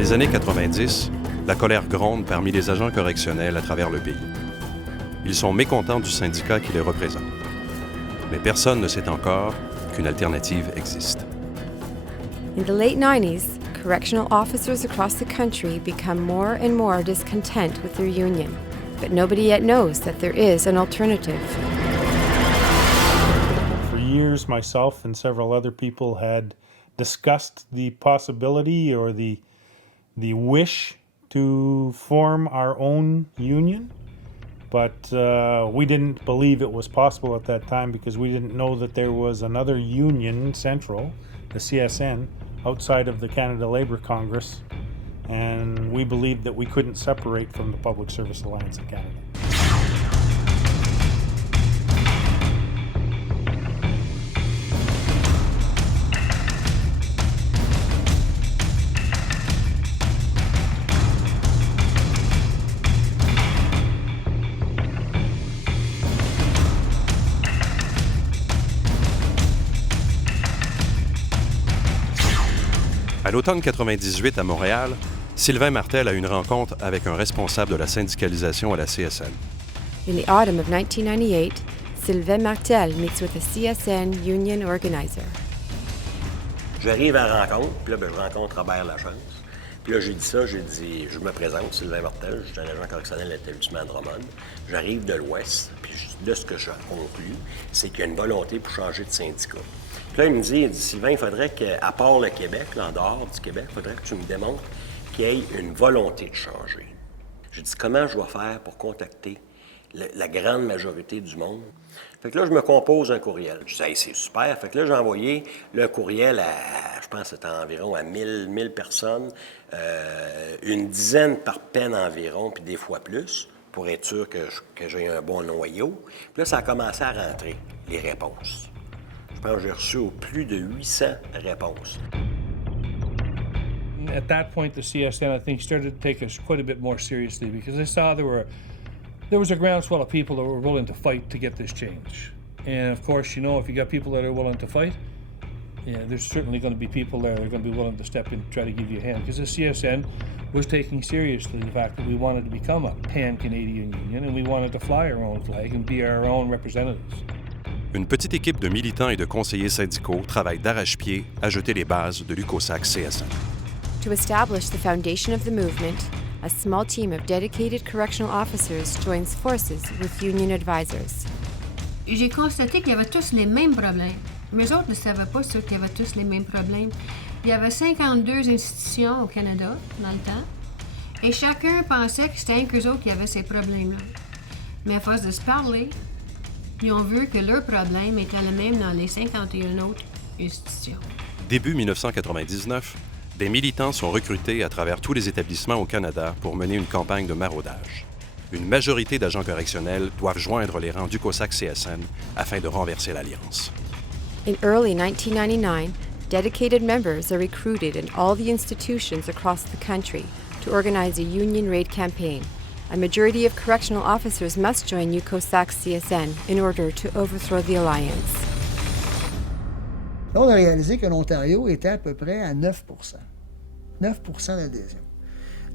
les années 90, la colère gronde parmi les agents correctionnels à travers le pays. Ils sont mécontents du syndicat qui les représente. Mais personne ne sait encore qu'une alternative existe. In the late 90s, correctional officers across the country become more and more discontent with their union, but nobody yet knows that there is an alternative. For years, myself and several other people had discussed the possibility or the wish to form our own union, but we didn't believe it was possible at that time because we didn't know that there was another union, central, the CSN, outside of the Canada Labour Congress, and we believed that we couldn't separate from the Public Service Alliance of Canada. À l'automne 98 à Montréal, Sylvain Martel a une rencontre avec un responsable de la syndicalisation à la CSN. In the autumn of 1998, Sylvain Martel meets with a CSN union organizer. J'arrive à la rencontre, puis là, je rencontre Robert Lachance. Puis là, j'ai dit ça, je me présente, Sylvain Martel, je suis un agent correctionnel à l'établissement de Drummond. J'arrive de l'Ouest, puis de ce que je conclus, c'est qu'il y a une volonté pour changer de syndicat. Puis là, il me dit, Sylvain, il faudrait qu'à part le Québec, là, en dehors du Québec, il faudrait que tu me démontres qu'il y ait une volonté de changer. J'ai dit, comment je dois faire pour contacter la grande majorité du monde? Fait que là, je me compose un courriel. Je dis, hey, c'est super. Fait que là, j'ai envoyé le courriel à, je pense que c'était environ à 1000 personnes, une dizaine par peine environ, puis des fois plus, pour être sûr que j'ai un bon noyau. Puis là, ça a commencé à rentrer, les réponses. Je pense que j'ai reçu au plus de 800 réponses. At that point, the CSN, I think, started to take us quite a bit more seriously because they saw there was a groundswell of people that were willing to fight to get this change. And of course, you know, if you got people that are willing to fight, yeah, there's certainly going to be people there that are going to be willing to step in and try to give you a hand. Because the CSN was taking seriously the fact that we wanted to become a pan-Canadian union and we wanted to fly our own flag and be our own representatives. Une petite équipe de militants et de conseillers syndicaux travaille d'arrache-pied à jeter les bases de l'UCCO-SACC-CSN. To establish the foundation of the movement, a small team of dedicated correctional officers joins forces with union advisors. J'ai constaté qu'il y avait tous les mêmes problèmes. Mais eux autres ne savaient pas sûr qu'il y avait tous les mêmes problèmes. Il y avait 52 institutions au Canada dans le temps, et chacun pensait que c'était un qu'eux autres qui avaient ces problèmes-là. Mais à force de se parler, ils ont vu que leurs problèmes étaient les mêmes dans les 51 autres institutions. Début 1999, des militants sont recrutés à travers tous les établissements au Canada pour mener une campagne de maraudage. Une majorité d'agents correctionnels doivent joindre les rangs du UCCO-SACC-CSN afin de renverser l'alliance. In early 1999, dedicated members are recruited in all the institutions across the country to organize a union raid campaign. A majority of correctional officers must join UCCO-SACC-CSN in order to overthrow the alliance. Là, on a réalisé que l'Ontario était à peu près à 9 % d'adhésion.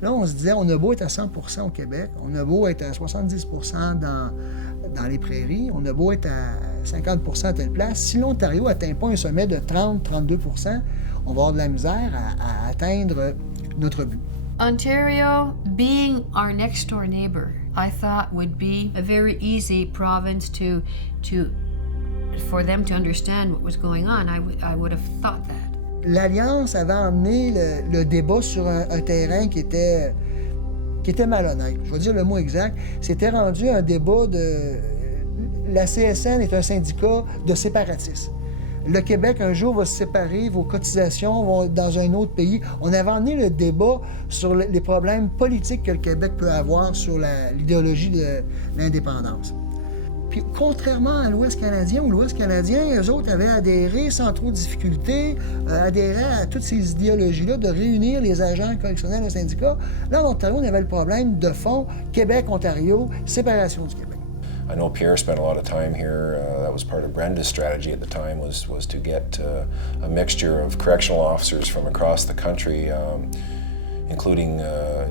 Là, on se disait, on a beau être à 100 % au Québec, on a beau être à 70 % dans les prairies, on a beau être à 50 % à telle place. Si l'Ontario n'atteint pas un sommet de 30-32 %, on va avoir de la misère à atteindre notre but. Ontario, being our next door neighbor, I thought would be a very easy province for them to understand what was going on. I would have thought that. L'Alliance avait emmené le débat sur un terrain qui était malhonnête. Je vais dire le mot exact. C'était rendu un débat de... La CSN est un syndicat de séparatistes. Le Québec, un jour, va se séparer, vos cotisations vont dans un autre pays. On avait emmené le débat sur les problèmes politiques que le Québec peut avoir sur l'idéologie de l'indépendance. Puis, contrairement à l'Ouest canadien, où l'Ouest canadien, eux autres avaient adhéré sans trop de difficultés, adhéraient à toutes ces idéologies-là de réunir les agents correctionnels au syndicat. Là, en Ontario, on avait le problème de fond, Québec-Ontario, séparation du Québec. I know Pierre spent a lot of time here. That was part of Brenda's strategy at the time, was to get a mixture of correctional officers from across the country. including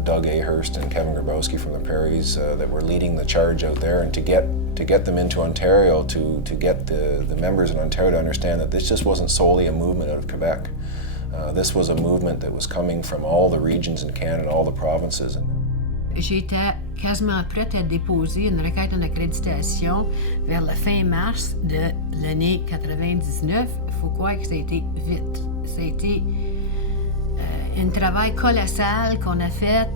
Doug Ahurst and Kevin Grabowski from the Prairies, that were leading the charge out there, and to get them into Ontario, to get the members in Ontario to understand that this just wasn't solely a movement out of Quebec. This was a movement that was coming from all the regions in Canada, all the provinces. J'étais quasiment prête à déposer une requête en accréditation vers la fin mars de l'année 99. Il faut croire que ça a été vite. Ça a été un travail colossal qu'on a fait.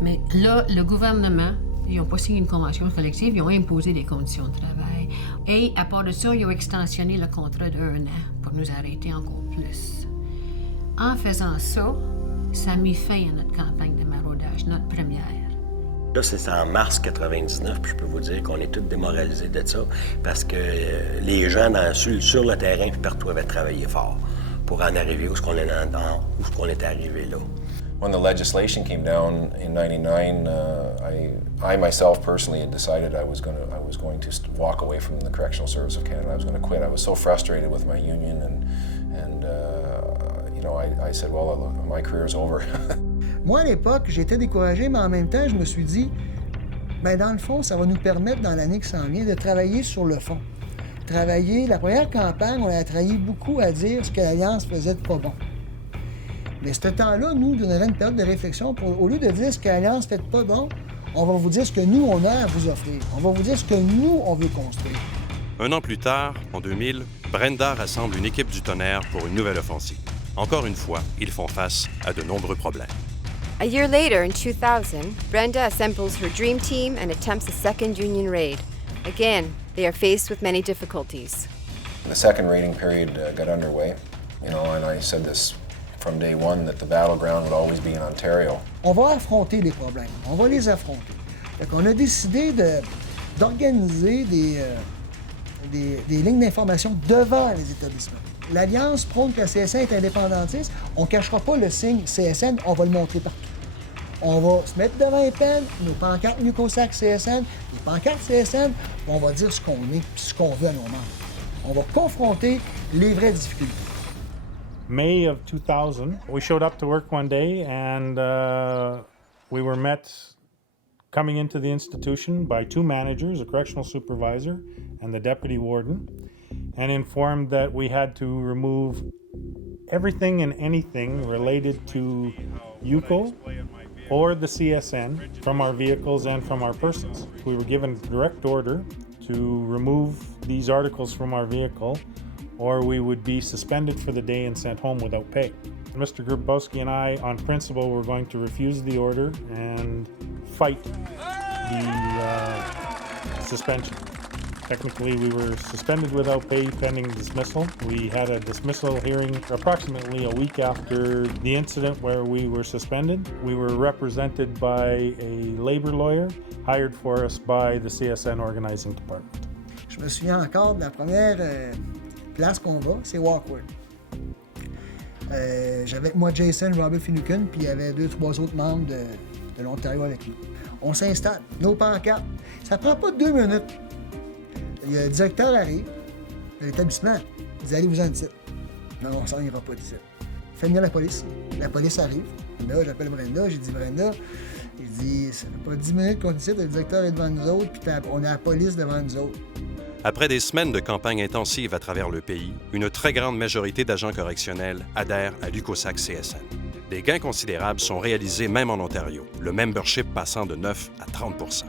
Mais là, le gouvernement, ils n'ont pas signé une convention collective, ils ont imposé des conditions de travail. Et à part de ça, ils ont extensionné le contrat d'1 an pour nous arrêter encore plus. En faisant ça, ça a mis fin à notre campagne de maraudage, notre première. Là, c'est en mars 99, puis je peux vous dire qu'on est tous démoralisés de ça, parce que les gens sur le terrain puis partout avaient travaillé fort pour en arriver où on est arrivé là. When the legislation came down in '99, I myself personally had decided I was going to walk away from the Correctional Service of Canada. I was going to quit. I was so frustrated with my union, and I said, well, my career is over. Moi, à l'époque, j'étais découragé, mais en même temps, je me suis dit, bien, dans le fond, ça va nous permettre, dans l'année qui s'en vient, de travailler sur le fond. La première campagne, on a travaillé beaucoup à dire ce que l'Alliance faisait de pas bon. Mais ce temps-là, nous, on avait une période de réflexion. Au lieu de dire ce que l'Alliance fait de pas bon, on va vous dire ce que nous, on a à vous offrir. On va vous dire ce que nous, on veut construire. Un an plus tard, en 2000, Brenda rassemble une équipe du Tonnerre pour une nouvelle offensive. Encore une fois, ils font face à de nombreux problèmes. A year later, in 2000, Brenda assembles her dream team and attempts a second union raid. Again, they are faced with many difficulties. The second raiding period got underway, and I said this from day one, that the battleground would always be in Ontario. On va affronter les problèmes. On va les affronter. Fait qu'on a décidé d'organiser des lignes d'information devant les établissements. L'Alliance prône que la CSN est indépendantiste. On ne cachera pas le signe CSN, on va le montrer partout. On va se mettre devant les peines, nos pancartes UCCO-SACC-CSN, les pancartes CSN, on va dire ce qu'on est et ce qu'on veut à nos membres. On va confronter les vraies difficultés. May of 2000, we showed up to work one day and we were met coming into the institution by two managers, a correctional supervisor and the deputy warden, and informed that we had to remove everything and anything related to UCO or the CSN from our vehicles and from our persons. We were given direct order to remove these articles from our vehicle, or we would be suspended for the day and sent home without pay. Mr. Grabowski and I, on principle, were going to refuse the order and fight the suspension. Technically, we were suspended without pay pending dismissal. We had a dismissal hearing approximately a week after the incident where we were suspended. We were represented by a labor lawyer hired for us by the CSN organizing department. Je me souviens encore de la première place qu'on va, c'est Walkward. J'avais avec moi Jason, Robert Finucane, puis il y avait 2-3 autres membres de l'Ontario avec nous. On s'installe, nos pancartes. Ça prend pas 2 minutes. Le directeur arrive de l'établissement. Il dit, allez-vous-en ici. Non, on s'en ira pas d'ici. Il fait venir la police. La police arrive. Là, j'appelle Brenda. J'ai dit, Brenda, il dit, ça fait pas 10 minutes qu'on est ici, le directeur est devant nous autres, puis on a la police devant nous autres. Après des semaines de campagne intensive à travers le pays, une très grande majorité d'agents correctionnels adhèrent à l'UCCO-SACC-CSN. Des gains considérables sont réalisés même en Ontario, le membership passant de 9 à 30 %.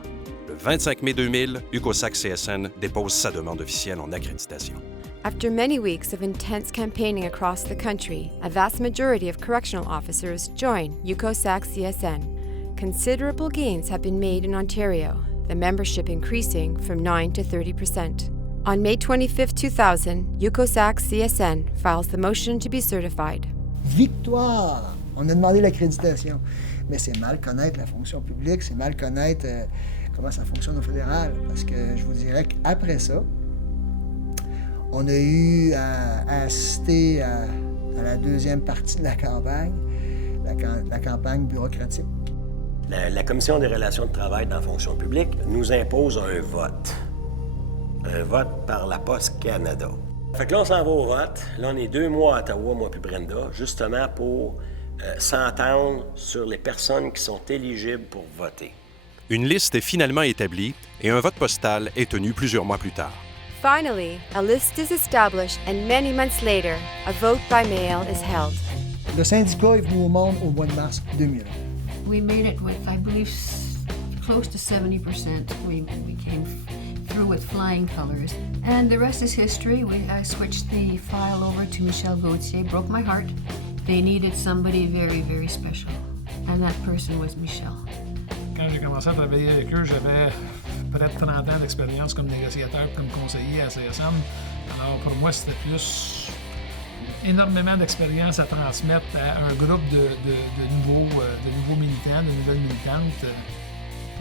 Le 25 mai 2000, UCCO-SACC-CSN dépose sa demande officielle en accréditation. After many weeks of intense campaigning across the country, a vast majority of correctional officers join UCCO-SACC-CSN. Considerable gains have been made in Ontario, the membership increasing from 9 to 30%. On May 25, 2000, UCCO-SACC-CSN files the motion to be certified. Victoire! On a demandé l'accréditation. Mais c'est mal connaître la fonction publique, c'est mal connaître comment ça fonctionne au fédéral. Parce que je vous dirais qu'après ça, on a eu à assister à la deuxième partie de la campagne, la campagne bureaucratique. La Commission des relations de travail dans la fonction publique nous impose un vote. Un vote par la Poste Canada. Fait que là, on s'en va au vote. Là, on est 2 mois à Ottawa, moi puis Brenda, justement pour s'entendre sur les personnes qui sont éligibles pour voter. Une liste est finalement établie et un vote postal est tenu plusieurs mois plus tard. Finally, a list is established and many months later, a vote by mail is held. Le syndicat est venu au monde au mois de mars 2001. We made it with, I believe, close to 70%. We came through with flying colors. And the rest is history. I switched the file over to Michel Gauthier, broke my heart. They needed somebody very, very special. And that person was Michel. Quand j'ai commencé à travailler avec eux, j'avais près de 30 ans d'expérience comme négociateur et comme conseiller à CSN. Alors pour moi, c'était plus énormément d'expérience à transmettre à un groupe de nouveaux militants, de nouvelles militantes.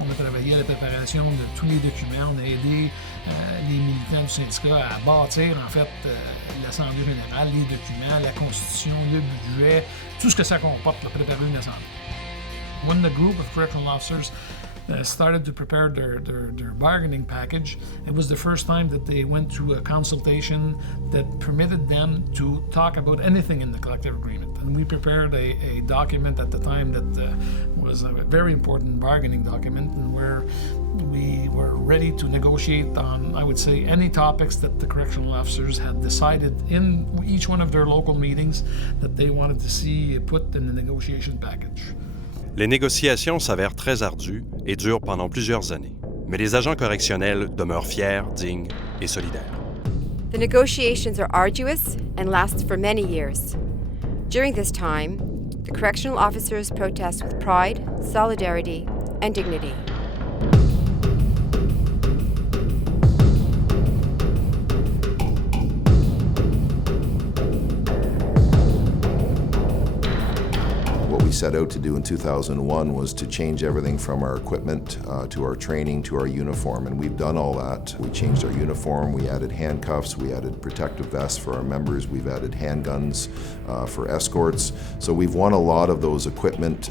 On a travaillé à la préparation de tous les documents. On a aidé les militants du syndicat à bâtir, en fait, l'Assemblée générale, les documents, la Constitution, le budget, tout ce que ça comporte pour préparer une Assemblée. When the group of correctional officers started to prepare their bargaining package, it was the first time that they went to a consultation that permitted them to talk about anything in the collective agreement. And we prepared a document at the time that was a very important bargaining document, and where we were ready to negotiate on, I would say, any topics that the correctional officers had decided in each one of their local meetings that they wanted to see put in the negotiation package. Les négociations s'avèrent très ardues et durent pendant plusieurs années. Mais les agents correctionnels demeurent fiers, dignes et solidaires. The negotiations are arduous and last for many years. During this time, the correctional officers protest with pride, solidarity, and dignity. Set out to do in 2001 was to change everything from our equipment to our training to our uniform, and we've done all that. We changed our uniform, we added handcuffs, we added protective vests for our members, we've added handguns for escorts. So we've won a lot of those equipment,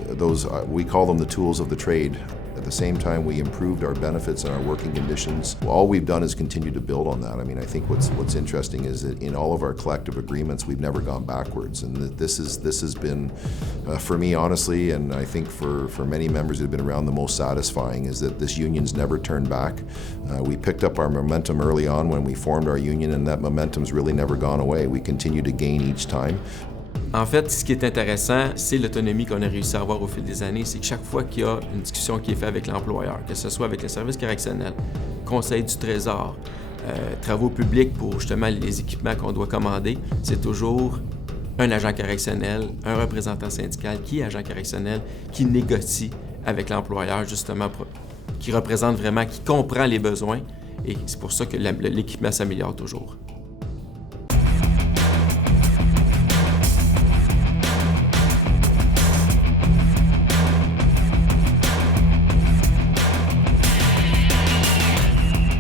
we call them the tools of the trade. At the same time, we improved our benefits and our working conditions. All we've done is continue to build on that. I mean, I think what's interesting is that in all of our collective agreements, we've never gone backwards. And this has been, for me, honestly, and I think for many members who have been around, the most satisfying is that this union's never turned back. We picked up our momentum early on when we formed our union, and that momentum's really never gone away. We continue to gain each time. En fait, ce qui est intéressant, c'est l'autonomie qu'on a réussi à avoir au fil des années. C'est que chaque fois qu'il y a une discussion qui est faite avec l'employeur, que ce soit avec le service correctionnel, conseil du Trésor, travaux publics pour justement les équipements qu'on doit commander, c'est toujours un agent correctionnel, un représentant syndical qui est agent correctionnel, qui négocie avec l'employeur justement, qui représente vraiment, qui comprend les besoins. Et c'est pour ça que l'équipement s'améliore toujours.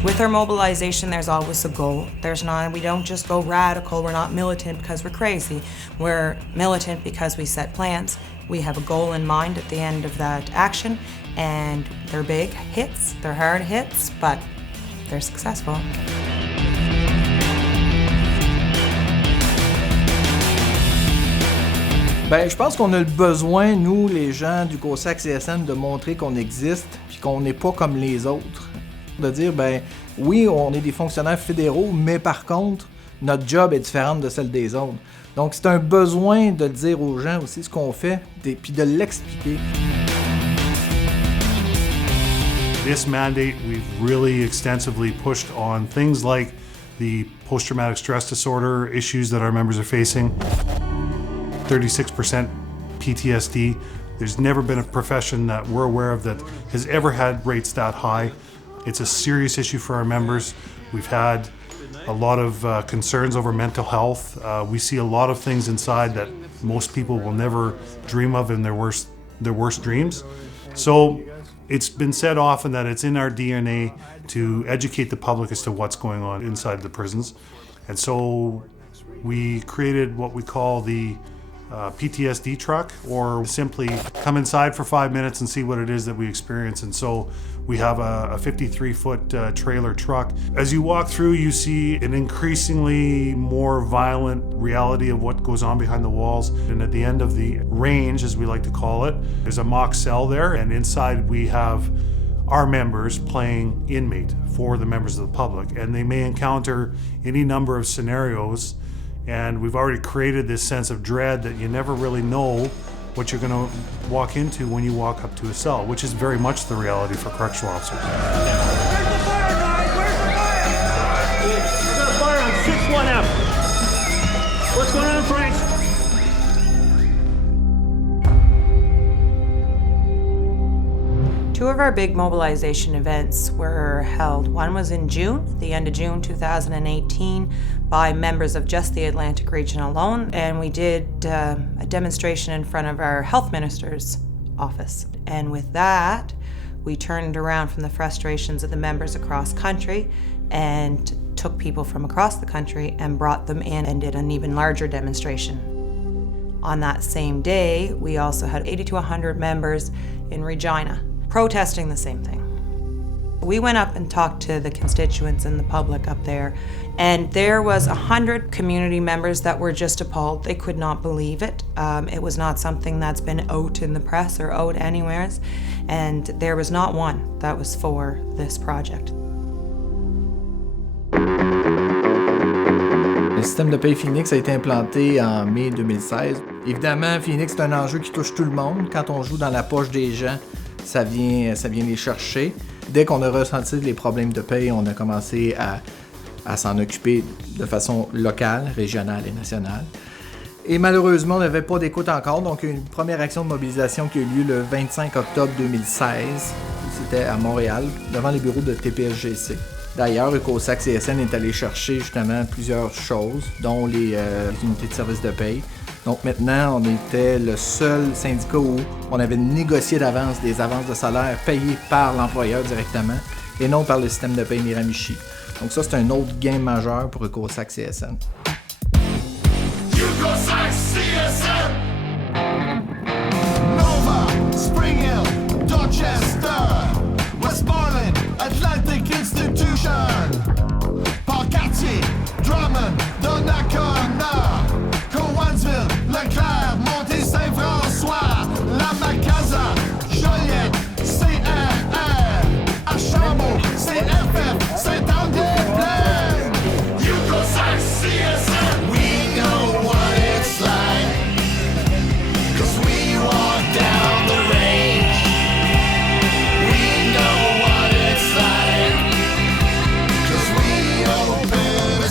With our mobilization, there's always a goal. We don't just go radical. We're not militant because we're crazy. We're militant because we set plans. We have a goal in mind at the end of that action, and they're big hits, they're hard hits, but they're successful. Ben, je pense qu'on a le besoin, nous, les gens du UCCO-SACC-CSN, de montrer qu'on existe puis qu'on n'est pas comme les autres. De dire, ben oui, on est des fonctionnaires fédéraux, mais par contre, notre job est différente de celle des autres. Donc, c'est un besoin de dire aux gens aussi ce qu'on fait, puis de l'expliquer. This mandate, we've really extensively pushed on things like the post-traumatic stress disorder issues that our members are facing. 36% PTSD. There's never been a profession that we're aware of that has ever had rates that high. It's a serious issue for our members. We've had a lot of concerns over mental health. We see a lot of things inside that most people will never dream of in their worst dreams. So it's been said often that it's in our DNA to educate the public as to what's going on inside the prisons. And so we created what we call the PTSD truck, or simply come inside for 5 minutes and see what it is that we experience. And so we have a 53-foot trailer truck. As you walk through, you see an increasingly more violent reality of what goes on behind the walls. And at the end of the range, as we like to call it, there's a mock cell there, and inside we have our members playing inmate for the members of the public. And they may encounter any number of scenarios, and we've already created this sense of dread that you never really know what you're going to walk into when you walk up to a cell, which is very much the reality for correctional officers. Where's the fire, guys? Where's the fire? We got a fire on 61F. What's going on, Frank? Two of our big mobilization events were held. One was in June, the end of June 2018, by members of just the Atlantic region alone, and we did a demonstration in front of our health minister's office. And with that, we turned around from the frustrations of the members across country and took people from across the country and brought them in and did an even larger demonstration. On that same day, we also had 80 to 100 members in Regina protesting the same thing. We went up and talked to the constituents and the public up there, and there was 100 community members that were just appalled. They could not believe it. It was not something that's been out in the press or out anywhere, and there was not one that was for this project. Le système de paye Phoenix a été implanté en mai 2016. Évidemment, Phoenix, c'est un enjeu qui touche tout le monde. Quand on joue dans la poche des gens, ça vient les chercher. Dès qu'on a ressenti les problèmes de paye, on a commencé à s'en occuper de façon locale, régionale et nationale. Et malheureusement, on n'avait pas d'écoute encore, donc il y a eu une première action de mobilisation qui a eu lieu le 25 octobre 2016. C'était à Montréal, devant les bureaux de TPSGC. D'ailleurs, UCCO-SACC-CSN est allé chercher justement plusieurs choses, dont les unités de service de paye. Donc maintenant, on était le seul syndicat où on avait négocié d'avance des avances de salaire payées par l'employeur directement et non par le système de paye Miramichi. Donc ça, c'est un autre gain majeur pour UCCO-SACC-CSN. UCCO-SACC-CSN! Nova, Spring Hill, Dorchester, Westmoreland, Atlantic Institution, Port-Cartier, Drummond, Donnacona, Cowansville, Leclerc, Monté-Saint-François, La Macasa, Joliette, CRR, Archambault, CFF, Saint-Anne-des-Plaines. UCCO-SACC-CSN, we know what it's like, 'cause we walk down the range. We know what it's like, 'cause we open a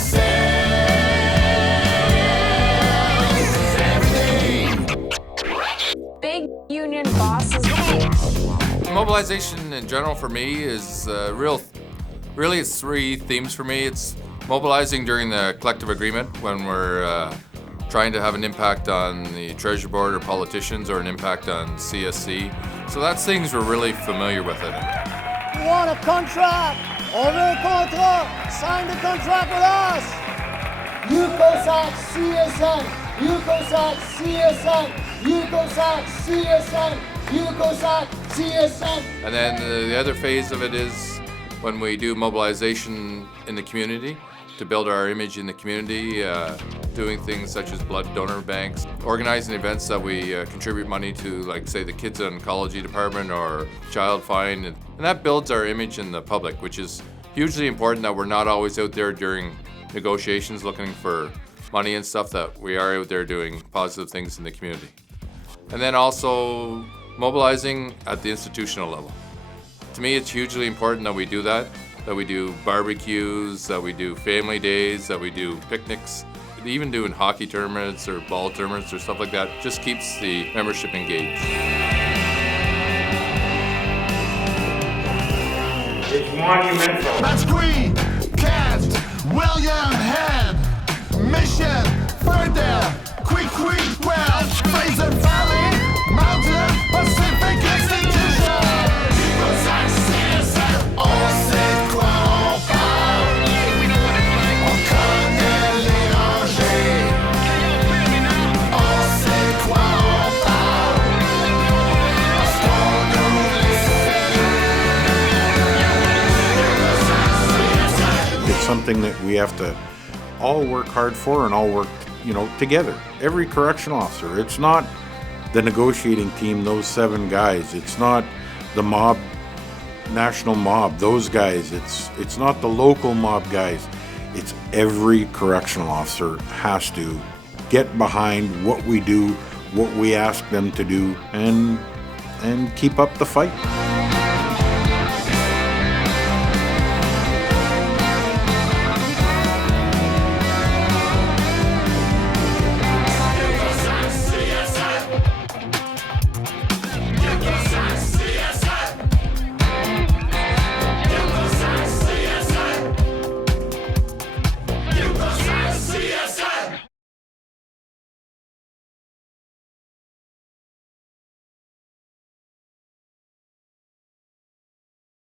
big union bosses. Mobilization in general for me is really it's three themes for me. It's mobilizing during the collective agreement when we're trying to have an impact on the Treasury Board or politicians or an impact on CSC. So that's things we're really familiar with it. We want a contract. On veut un contrat. Sign the contract with us. UCCO-SACC-CSN, UCCO-SACC-CSN, UCCO-SACC-CSN, UCCO-SACC-CSN. And then the other phase of it is when we do mobilization in the community to build our image in the community, doing things such as blood donor banks, organizing events that we contribute money to, like say the Kids Oncology Department or Child Find, and that builds our image in the public, which is hugely important that we're not always out there during negotiations looking for money and stuff, that we are out there doing positive things in the community. And then also mobilizing at the institutional level. To me, it's hugely important that we do that we do barbecues, that we do family days, that we do picnics, even doing hockey tournaments or ball tournaments or stuff like that. Just keeps the membership engaged. It's monumental. That's Queen, Kent, William Head, Mission, Ferndale, Well, Fraser Valley, Mountain, Pacific Institution. UCCO-SACC-CSN, on sait quoi on parle. On connaît les dangers. On sait something that we have to all work hard for and all work, together. Every correctional officer. It's not the negotiating team, those 7 guys. It's not the mob, national mob, those guys. It's not the local mob guys. It's every correctional officer has to get behind what we do, what we ask them to do, and keep up the fight.